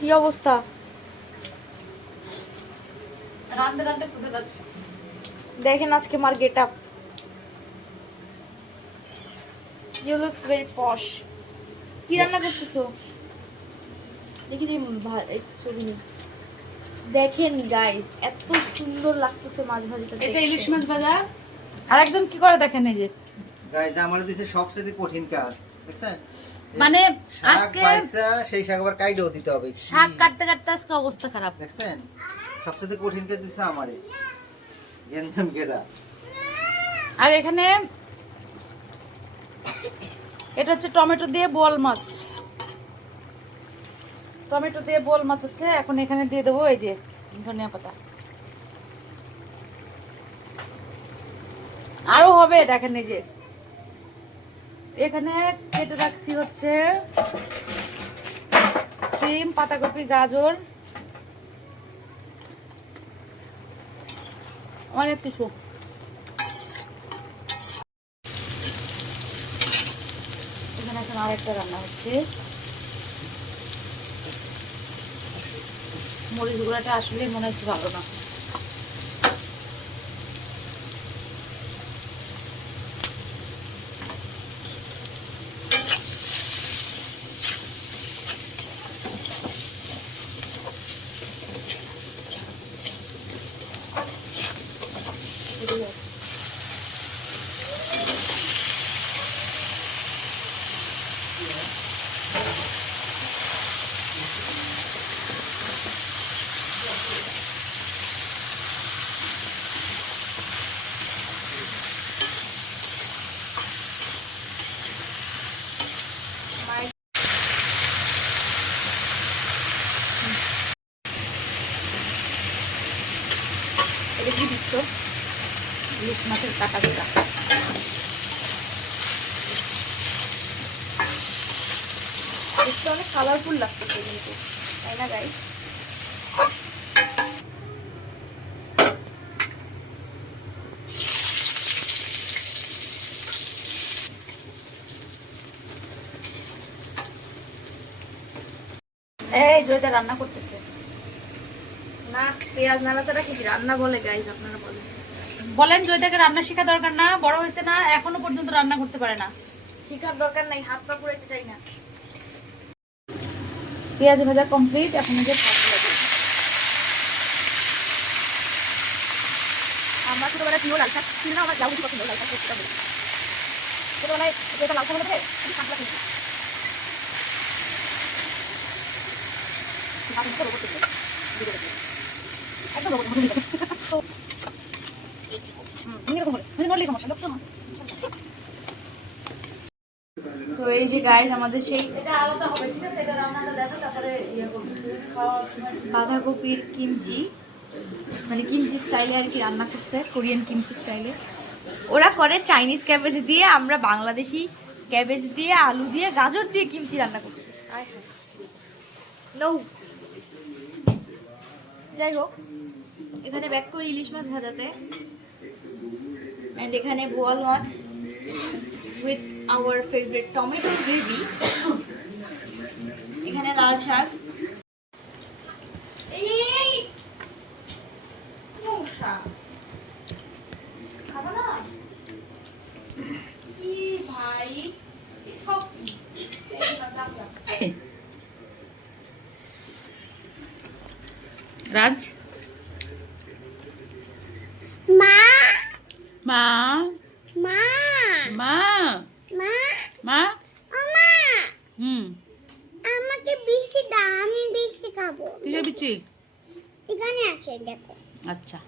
কি অবস্থা? দেখেন আজকে মার get up you looks very posh কি রান্না করতেছো? দেখি ছবি নিই। দেখেন গাইস এত সুন্দর লাগতেছে মাছ ভাজিটা এটা ইলিশ মাছ ভাজা। আর একজন কি করে দেখেন এই যে? গাইজ আমার দিছে সবচেয়ে কঠিন কাজ দেখছেন মানে আজকে সেই শাক আবার কাইডেও দিতে হবে। শাক কাটতে কাটতে আজকে অবস্থা খারাপ। দেখছেন? সবচেয়ে কঠিন কাজ দিছে আমারে। গেঞ্জাম আর এখানে এটা হচ্ছে টমেটো দিয়ে বোয়াল মাছ। টমেটো দিয়ে বোয়াল মাছ হচ্ছে এখন এখানে দিয়ে দেবো এই যে ধনিয়া পাতা। আরও হবে দেখেন এই যে। এখানে কেটে রাখছি হচ্ছে সিম, পাতাকপি, গাজর, অনেক কিছু। এখানে এখন আরেকটা রান্না হচ্ছে। মরিচ গুঁড়াটা আসলে মনে হচ্ছে ভালো না। এটা দিচ্ছ। ইলিশ মাছের কাটা দেখতে অনেক কালারফুল লাগতেছে কিন্তু, তাই না গাইস এই জয়দা রান্না করতেছে। না পেঁয়াজ নাড়াচাড়া কি রান্না বলে গাইস আপনারা বলেন। বলেন জয়দাকে রান্না শেখা দরকার না বড় হয়েছে না এখনও পর্যন্ত রান্না করতে পারে না। শিখার দরকার নাই হাত পা পুরাইতে চাই না। পেঁয়াজ ভাজা কমপ্লিট এখন যে আমরা ছোটবেলায় প্রিয় লাল শাক ছিল না আমার যাও কিছু পছন্দ লাল শাক সেটা বলি। ছোটবেলায় যেটা লাল শাক আমি কাঁচলা একদম। তো, এই যে গাইস আমাদের সেই ইয়ে বাঁধাকপির কিমচি মানে কিমচি স্টাইলে আর কি রান্না করছে কোরিয়ান কিমচি স্টাইলে ওরা করে চাইনিজ ক্যাবেজ দিয়ে আমরা বাংলাদেশি ক্যাবেজ দিয়ে আলু দিয়ে গাজর দিয়ে কিমচি রান্না করছি। নৌ যাই হোক, এখানে ব্যাক করি ইলিশ মাছ ভাজাতে। অ্যান্ড এখানে বোয়াল মাছ with our favourite tomato gravy এখানে লাল শাক এই সমস্যা খাব না কি ভাই সব কি এই না, চাপ দাও। রাজ? মা। মা। মা। মা। মা। মা। মা। হুম। আমাকে বেশি দাও আমি বেশি খাব। কিসের বিচি? এখানে আছে দেখো। আচ্ছা।